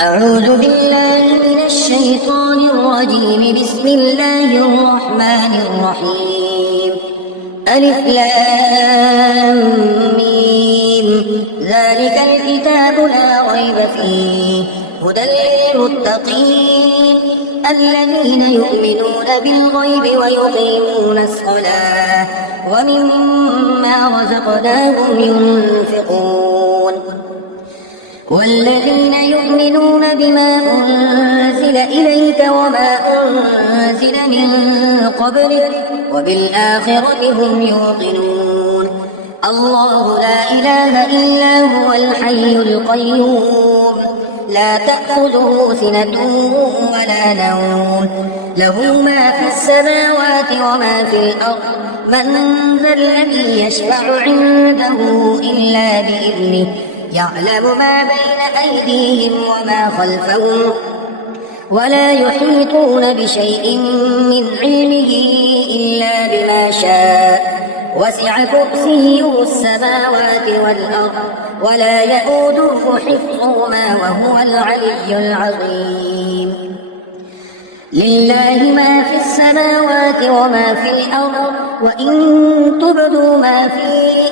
أعوذ بالله من الشيطان الرجيم. بسم الله الرحمن الرحيم. ألف لام ميم. ذلك الكتاب لا ريب فيه هدى للمتقين الذين يؤمنون بالغيب ويقيمون الصلاة ومما رزقناهم ينفقون والذين يؤمنون بما أنزل إليك وما أنزل من قبلك وبالآخرة هم يوقنون. الله لا إله إلا هو الحي القيوم لا تأخذه سنة ولا نوم له ما في السماوات وما في الأرض من ذا الذي يشفع عنده إلا بإذنه يعلم ما بين أيديهم وما خلفهم ولا يحيطون بشيء من علمه إلا بما شاء وسع كرسيه السماوات والأرض ولا يئوده حفظهما وهو العلي العظيم. لله ما في السماوات وما في الأرض وإن تبدوا ما في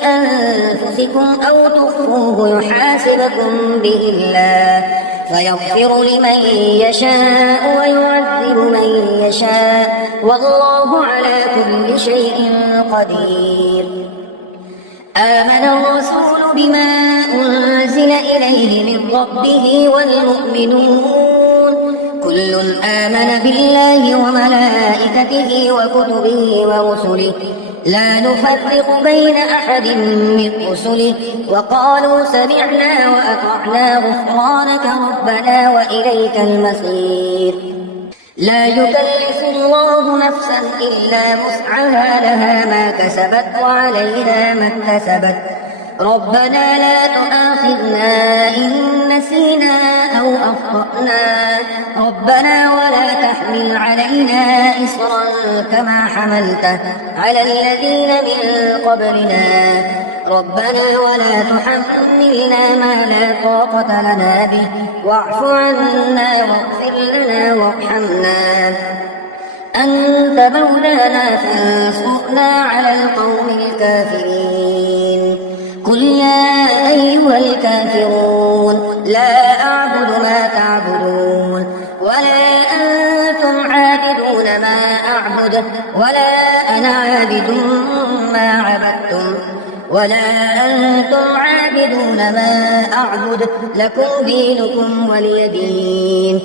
أنفسكم أو تخفوه يحاسبكم به الله فيغفر لمن يشاء ويعذب من يشاء والله على كل شيء قدير. آمن الرسول بما أنزل إليه من ربه والمؤمنون كل آمن بالله وملائكته وكتبه ورسله لا نفرق بين أحد من رسله وقالوا سمعنا وأطعنا غفرانك ربنا وإليك المصير. لا يكلف الله نفسا إلا وسعها لها ما كسبت وعليها ما اكتسبت ربنا لا تؤاخذنا إن نسينا أو أخطأنا ربنا ولا تحمل علينا إصرا كما حملته على الذين من قبلنا ربنا ولا تحملنا ما لا طاقة لنا به واعف عنا واغفر لنا وارحمنا أنت مولانا فانصرنا على القوم الكافرين. قل يا أيها الكافرون لا أعبد ما تعبدون ولا أنتم عابدون ما أعبد ولا أنا عابد ما عبدتم ولا أنتم عابدون ما أعبد لكم دينكم ولي دين.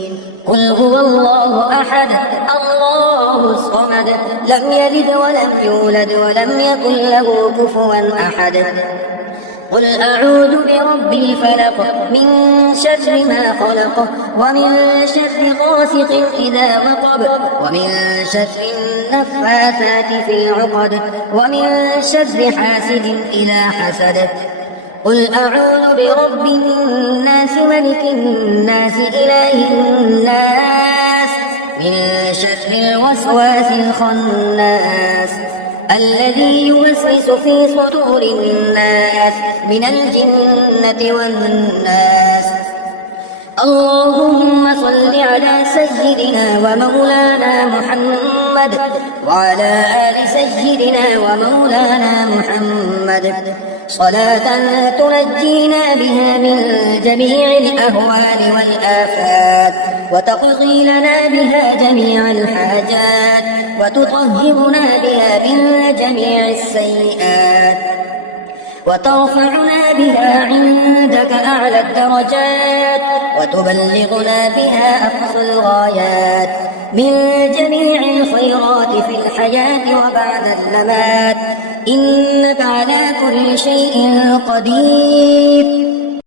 قل هو الله أحد الله الصمد لم يلد ولم يولد ولم يكن له كفوا أحد. قل أعوذ برب الفلق من شر ما خلق ومن شر غاسق إذا وقب ومن شر النفاثات في العقد ومن شر حاسد إذا حسد. قل أعوذ برب الناس ملك الناس إله الناس من شر الوسواس الخناس الذي يوسوس في صدور الناس من الجنة والناس. اللهم صل على سيدنا ومولانا محمد وعلى آل سيدنا ومولانا محمد صلاة تنجينا بها من جميع الأهوال والآفات وتقضي لنا بها جميع الحاجات وتطهرنا بها من جميع السيئات وترفعنا بها عندك أعلى الدرجات وتبلغنا بها أقصى الغايات من جميع الخيرات في الحياة وبعد الممات إنك على كل شيء قدير.